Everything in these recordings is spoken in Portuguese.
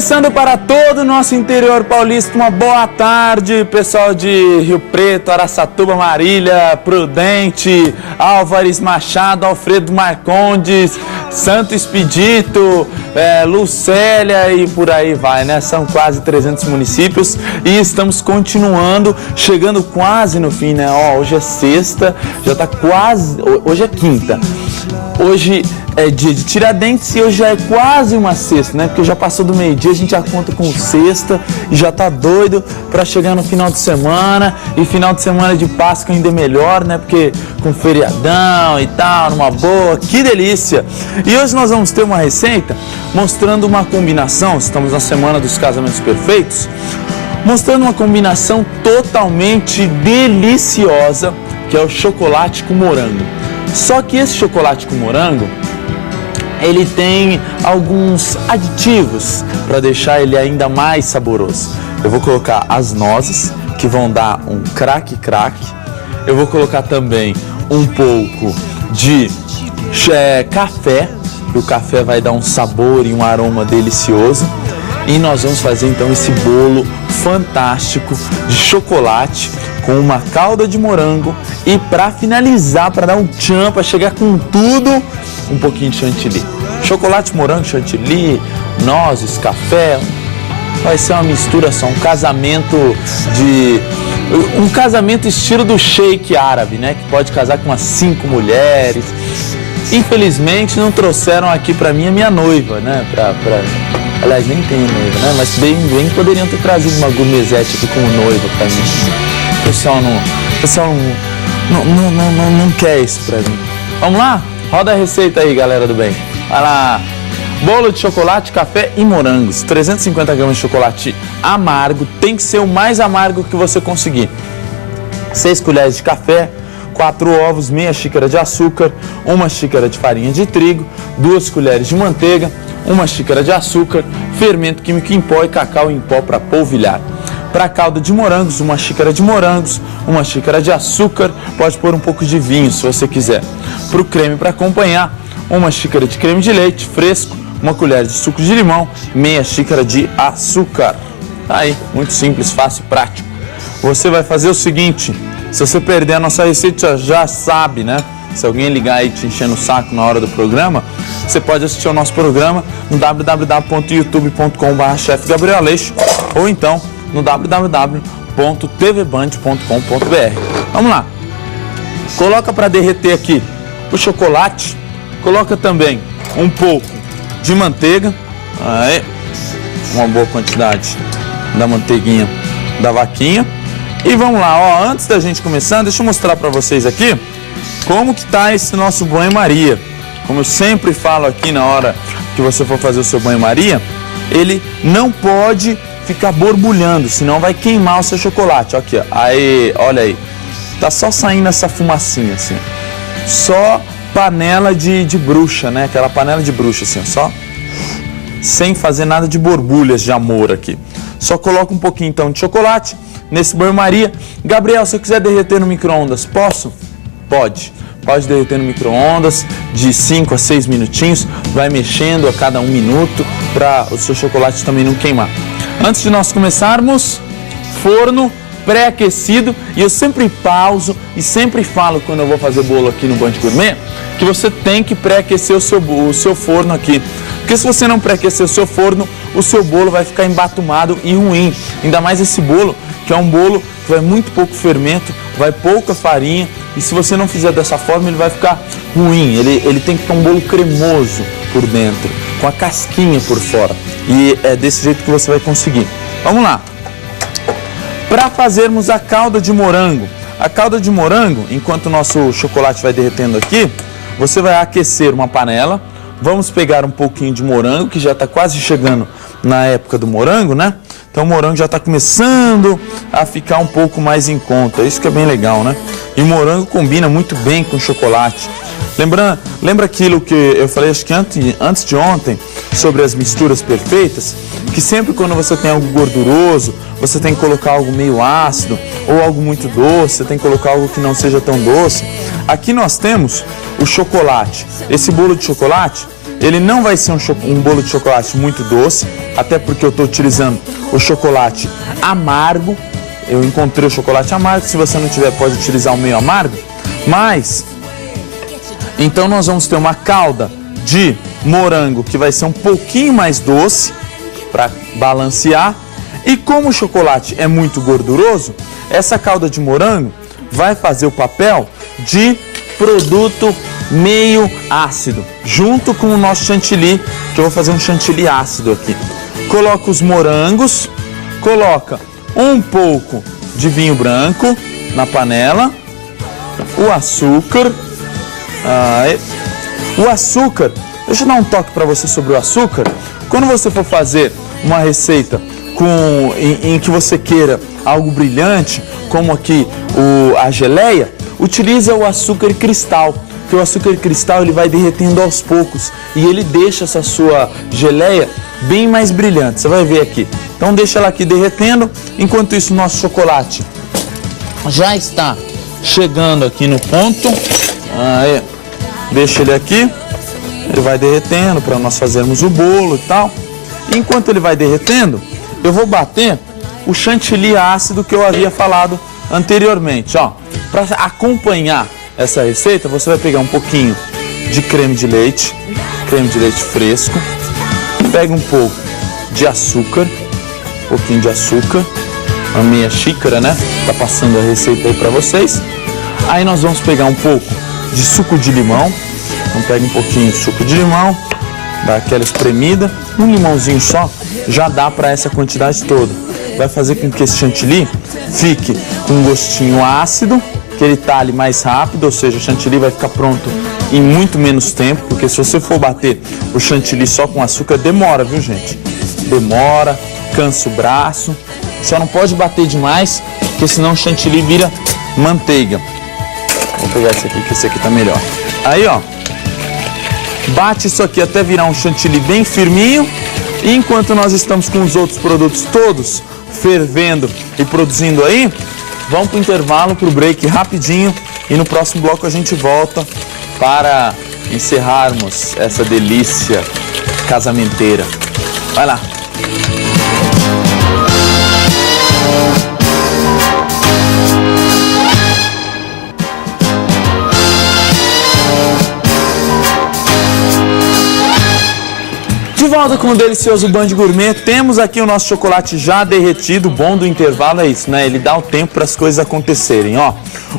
Começando para todo o nosso interior paulista, uma boa tarde, pessoal de Rio Preto, Araçatuba, Marília, Prudente, Álvares Machado, Alfredo Marcondes, Santo Expedito, Lucélia e por aí vai, né? São quase 300 municípios e estamos continuando, chegando quase no fim, né? Hoje é sexta, já tá quase, hoje é quinta. Hoje é dia de Tiradentes e hoje já é quase uma sexta, né? Porque já passou do meio-dia, a gente já conta com sexta e já tá doido para chegar no final de semana. E final de semana de Páscoa ainda é melhor, né? Porque com feriadão e tal, numa boa, que delícia! E hoje nós vamos ter uma receita mostrando uma combinação, estamos na semana dos casamentos perfeitos, mostrando uma combinação totalmente deliciosa, que é o chocolate com morango. Só que esse chocolate com morango, ele tem alguns aditivos para deixar ele ainda mais saboroso. Eu vou colocar as nozes, que vão dar um craque-craque. Eu vou colocar também um pouco de café, que o café vai dar um sabor e um aroma delicioso. E nós vamos fazer então esse bolo fantástico de chocolate com uma calda de morango e para finalizar, para dar um tchan, para chegar com tudo, um pouquinho de chantilly. Chocolate, morango, chantilly, nozes, café, vai ser uma mistura só, um casamento estilo do sheik árabe, né? Que pode casar com umas 5 mulheres. Infelizmente não trouxeram aqui para mim a minha noiva, né? Aliás, nem tem noiva, né? Mas bem poderiam ter trazido uma gourmetette aqui com noiva para mim. O pessoal não quer isso pra mim. Vamos lá? Roda a receita aí, galera do bem. Vai lá. Bolo de chocolate, café e morangos. 350 gramas de chocolate amargo. Tem que ser o mais amargo que você conseguir. 6 colheres de café, 4 ovos, meia xícara de açúcar, 1 xícara de farinha de trigo, 2 colheres de manteiga, 1 xícara de açúcar, fermento químico em pó e cacau em pó para polvilhar. Para a calda de morangos, 1 xícara de morangos, 1 xícara de açúcar, pode pôr um pouco de vinho se você quiser. Para o creme para acompanhar, 1 xícara de creme de leite fresco, 1 colher de suco de limão, meia xícara de açúcar. Tá aí, muito simples, fácil, prático. Você vai fazer o seguinte, se você perder a nossa receita, já sabe, né? Se alguém ligar aí te enchendo o saco na hora do programa, você pode assistir ao nosso programa no www.youtube.com/Chef Gabriel Aleixo ou então no www.tvband.com.br. Vamos lá. Coloca para derreter aqui o chocolate. Coloca também um pouco de manteiga. Aí, uma boa quantidade da manteiguinha da vaquinha. E vamos lá, ó, antes da gente começar, deixa eu mostrar para vocês aqui como que tá esse nosso banho-maria. Como eu sempre falo aqui na hora que você for fazer o seu banho-maria, ele não pode ficar borbulhando, senão vai queimar o seu chocolate. Aqui, ó. Aí, olha aí. Tá só saindo essa fumacinha, assim. Só panela de bruxa, né? Aquela panela de bruxa, assim, ó. Só sem fazer nada de borbulhas de amor aqui. Só coloca um pouquinho, então, de chocolate nesse banho-maria. Gabriel, se eu quiser derreter no micro-ondas, posso? Pode. Pode derreter no micro-ondas de 5 a 6 minutinhos. Vai mexendo a cada 1 minuto para o seu chocolate também não queimar. Antes de nós começarmos, forno pré-aquecido, e eu sempre pauso e sempre falo quando eu vou fazer bolo aqui no Band Gourmet, que você tem que pré-aquecer o seu forno aqui. Porque se você não pré-aquecer o seu forno, o seu bolo vai ficar embatumado e ruim. Ainda mais esse bolo, que é um bolo que vai muito pouco fermento, vai pouca farinha, e se você não fizer dessa forma, ele vai ficar ruim. Ele tem que ficar um bolo cremoso por dentro, com a casquinha por fora. E é desse jeito que você vai conseguir. Vamos lá. Para fazermos a calda de morango. A calda de morango, enquanto o nosso chocolate vai derretendo aqui, você vai aquecer uma panela. Vamos pegar um pouquinho de morango, que já está quase chegando na época do morango, né? Então o morango já está começando a ficar um pouco mais em conta. Isso que é bem legal, né? E o morango combina muito bem com chocolate. Lembra aquilo que eu falei, acho que antes de ontem, sobre as misturas perfeitas? Que sempre quando você tem algo gorduroso, você tem que colocar algo meio ácido ou algo muito doce, você tem que colocar algo que não seja tão doce. Aqui nós temos o chocolate. Esse bolo de chocolate, ele não vai ser um bolo de chocolate muito doce, até porque eu estou utilizando o chocolate amargo. Eu encontrei o chocolate amargo, se você não tiver pode utilizar o meio amargo. Mas, então nós vamos ter uma calda de morango que vai ser um pouquinho mais doce, para balancear. E como o chocolate é muito gorduroso, essa calda de morango vai fazer o papel de produto meio ácido, junto com o nosso chantilly, que eu vou fazer um chantilly ácido aqui. Coloca os morangos, coloca um pouco de vinho branco na panela, o açúcar. O açúcar, deixa eu dar um toque para você sobre o açúcar. Quando você for fazer uma receita em que você queira algo brilhante, como aqui a geleia, utiliza o açúcar cristal, que o açúcar cristal ele vai derretendo aos poucos e ele deixa essa sua geleia bem mais brilhante. Você vai ver aqui. Então deixa ela aqui derretendo. Enquanto isso, nosso chocolate já está chegando aqui no ponto. Deixa ele aqui. Ele vai derretendo para nós fazermos o bolo e tal. Enquanto ele vai derretendo, eu vou bater o chantilly ácido que eu havia falado anteriormente. Para acompanhar essa receita, você vai pegar um pouquinho de creme de leite fresco, pega um pouco de açúcar, uma meia xícara, né? Tá passando a receita aí para vocês. Aí nós vamos pegar um pouco de suco de limão, então pega um pouquinho de suco de limão, dá aquela espremida, um limãozinho só já dá para essa quantidade toda. Vai fazer com que esse chantilly fique com um gostinho ácido, que ele tale mais rápido, ou seja, o chantilly vai ficar pronto em muito menos tempo, porque se você for bater o chantilly só com açúcar, demora, viu, gente? Demora, cansa o braço, só não pode bater demais, porque senão o chantilly vira manteiga. Vou pegar esse aqui, que esse aqui tá melhor. Aí, bate isso aqui até virar um chantilly bem firminho, e enquanto nós estamos com os outros produtos todos fervendo e produzindo aí, vamos para o intervalo, para o break rapidinho, e no próximo bloco a gente volta para encerrarmos essa delícia casamenteira. Vai lá! De volta com o delicioso Band Gourmet, temos aqui o nosso chocolate já derretido. O bom do intervalo é isso, né? Ele dá o tempo para as coisas acontecerem,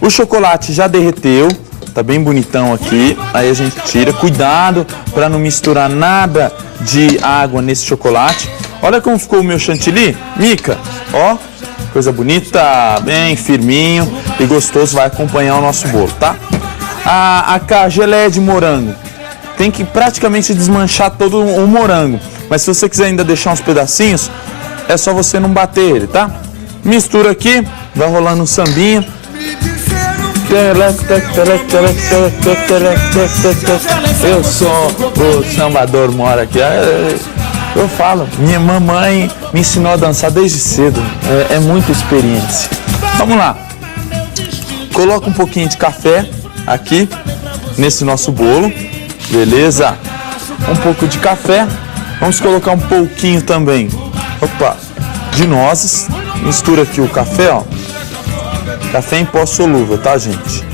O chocolate já derreteu, tá bem bonitão aqui. Aí a gente tira, cuidado para não misturar nada de água nesse chocolate. Olha como ficou o meu chantilly, Mica, coisa bonita, bem firminho e gostoso, vai acompanhar o nosso bolo, tá? A geleia de morango. Tem que praticamente desmanchar todo o morango. Mas se você quiser ainda deixar uns pedacinhos, é só você não bater ele, tá? Mistura aqui, vai rolando um sambinha. Eu sou o sambador, mora aqui. Eu falo, minha mamãe me ensinou a dançar desde cedo. É muita experiência. Vamos lá. Coloca um pouquinho de café aqui nesse nosso bolo. Beleza? Um pouco de café. Vamos colocar um pouquinho também, de nozes. Mistura aqui o café, Café em pó solúvel, tá, gente?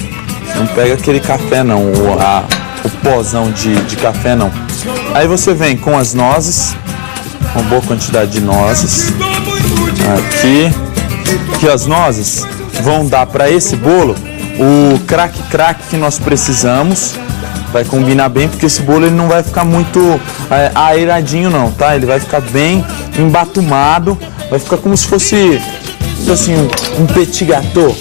Não pega aquele café não, o pozão de café não. Aí você vem com as nozes, uma boa quantidade de nozes. Aqui. Que as nozes vão dar para esse bolo o craque que nós precisamos. Vai combinar bem, porque esse bolo ele não vai ficar muito aeradinho não, tá? Ele vai ficar bem embatumado, vai ficar como se fosse assim, um petit gâteau.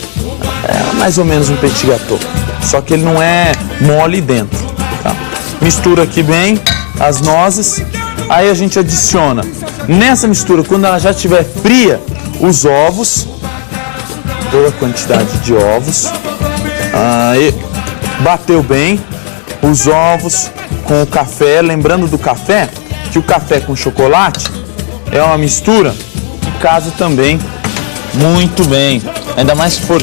Mais ou menos um petit gâteau, só que ele não é mole dentro, tá? Mistura aqui bem as nozes, aí a gente adiciona nessa mistura, quando ela já estiver fria, os ovos, toda a quantidade de ovos. Aí, bateu bem os ovos com o café, lembrando do café, que o café com chocolate é uma mistura que casa também muito bem, ainda mais se for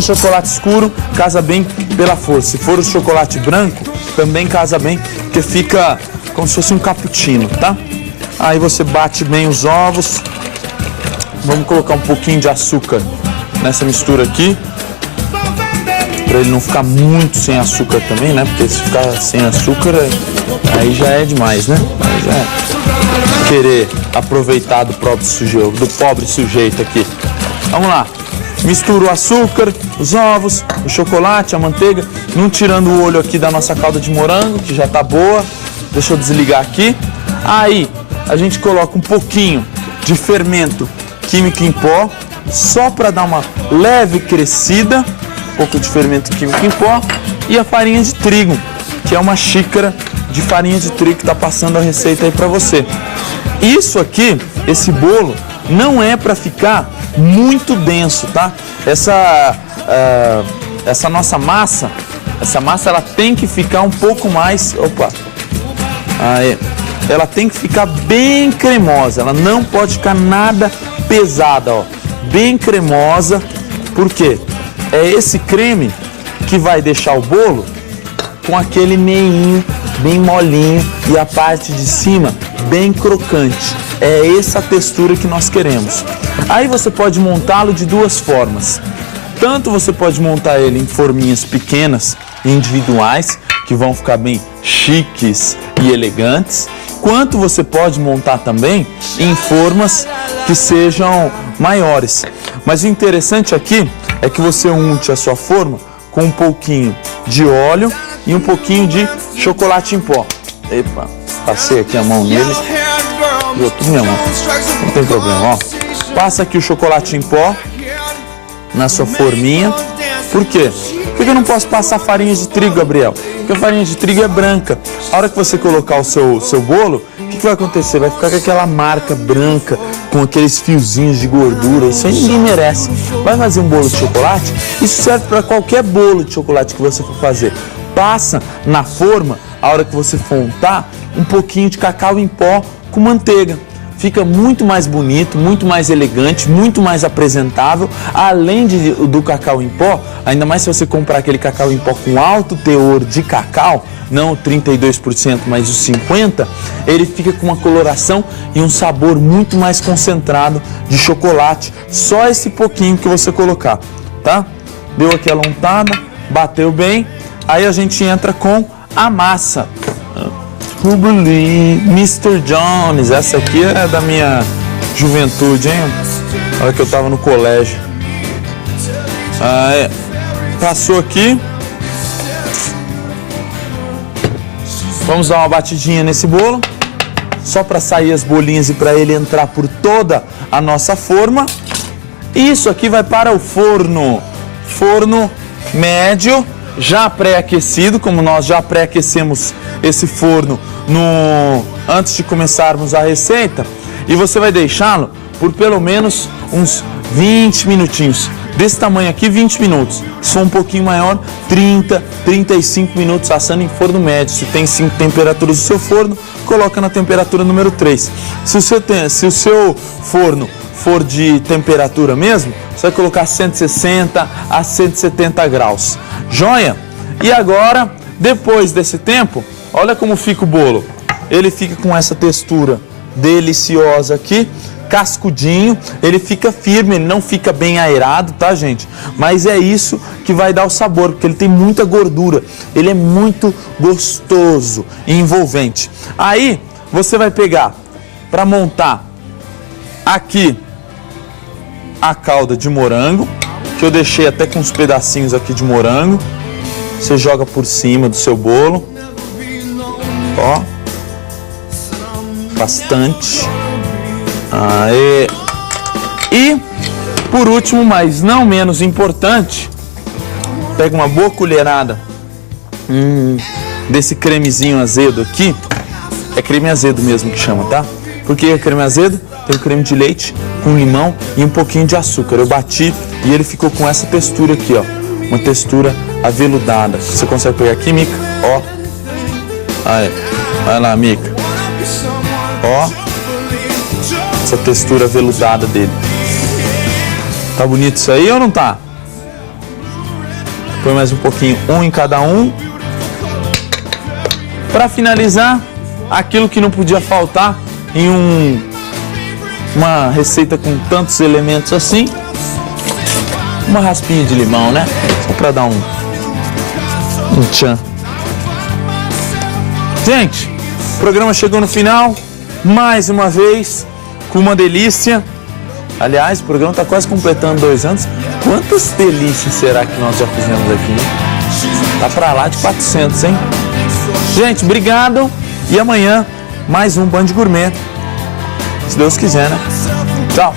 chocolate escuro, casa bem pela força. Se for o chocolate branco, também casa bem, porque fica como se fosse um cappuccino, tá? Aí você bate bem os ovos. Vamos colocar um pouquinho de açúcar nessa mistura aqui, para ele não ficar muito sem açúcar também, né? Porque se ficar sem açúcar, aí já é demais, né? Aí já é querer aproveitar do pobre sujeito aqui. Vamos lá. Mistura o açúcar, os ovos, o chocolate, a manteiga, não tirando o olho aqui da nossa calda de morango, que já tá boa. Deixa eu desligar aqui. Aí a gente coloca um pouquinho de fermento químico em pó, só para dar uma leve crescida, um pouco de fermento químico em pó, e a farinha de trigo, que é uma xícara de farinha de trigo que está passando a receita aí para você. Isso aqui, esse bolo, não é para ficar muito denso, tá? Essa nossa massa, ela tem que ficar um pouco mais, ela tem que ficar bem cremosa, ela não pode ficar nada pesada, ó, bem cremosa, porque é esse creme que vai deixar o bolo com aquele meinho bem molinho e a parte de cima bem crocante. É essa a textura que nós queremos. Aí você pode montá-lo de duas formas. Tanto você pode montar ele em forminhas pequenas, individuais, que vão ficar bem chiques e elegantes, quanto você pode montar também em formas que sejam maiores. Mas o interessante aqui é que você unte a sua forma com um pouquinho de óleo e um pouquinho de chocolate em pó. Epa, passei aqui a mão nele, viu tudo minha mão, não tem problema, ó. Passa aqui o chocolate em pó na sua forminha. Por quê? Por que eu não posso passar farinha de trigo, Gabriel? Porque a farinha de trigo é branca. A hora que você colocar o seu bolo, o que vai acontecer? Vai ficar com aquela marca branca, com aqueles fiozinhos de gordura. Isso aí ninguém merece. Vai fazer um bolo de chocolate? Isso serve para qualquer bolo de chocolate que você for fazer. Passa na forma, a hora que você for untar, um pouquinho de cacau em pó com manteiga. Fica muito mais bonito, muito mais elegante, muito mais apresentável. Além do cacau em pó, ainda mais se você comprar aquele cacau em pó com alto teor de cacau, não 32%, mas os 50%, ele fica com uma coloração e um sabor muito mais concentrado de chocolate. Só esse pouquinho que você colocar, tá? Deu aquela untada, bateu bem, aí a gente entra com a massa. Mr. Jones, essa aqui é da minha juventude, hein? Olha que eu tava no colégio. Passou aqui. Vamos dar uma batidinha nesse bolo, só para sair as bolinhas e para ele entrar por toda a nossa forma. Isso aqui vai para o forno médio, já pré-aquecido, como nós já pré-aquecemos esse forno antes de começarmos a receita, e você vai deixá-lo por pelo menos uns 20 minutinhos. Desse tamanho aqui, 20 minutos. Se for um pouquinho maior, 30, 35 minutos assando em forno médio. Se tem 5 temperaturas do seu forno, coloca na temperatura número 3. Se o seu forno for de temperatura mesmo, você vai colocar 160 a 170 graus. Joia? E agora, depois desse tempo, olha como fica o bolo. Ele fica com essa textura deliciosa aqui, cascudinho, ele fica firme, ele não fica bem aerado, tá, gente? Mas é isso que vai dar o sabor, porque ele tem muita gordura, ele é muito gostoso e envolvente. Aí, você vai pegar para montar aqui a calda de morango, que eu deixei até com uns pedacinhos aqui de morango. Você joga por cima do seu bolo, ó, bastante. Aê. E, por último, mas não menos importante, pega uma boa colherada desse cremezinho azedo aqui. É creme azedo mesmo que chama, tá? Por que é creme azedo? Tem o creme de leite com limão e um pouquinho de açúcar. Eu bati e ele ficou com essa textura aqui, ó. Uma textura aveludada. Você consegue pegar aqui, Mica? Ó. Aí. Vai lá, Mica. Ó. Essa textura aveludada dele. Tá bonito isso aí ou não tá? Põe mais um pouquinho, um em cada um. Para finalizar, aquilo que não podia faltar em uma receita com tantos elementos assim, uma raspinha de limão, né? Só para dar um tchan. Gente, o programa chegou no final, mais uma vez, com uma delícia. Aliás, o programa está quase completando 2 anos. Quantas delícias será que nós já fizemos aqui? Tá para lá de 400, hein? Gente, obrigado. E amanhã, mais um Band Gourmet. Se Deus quiser, né? Tchau.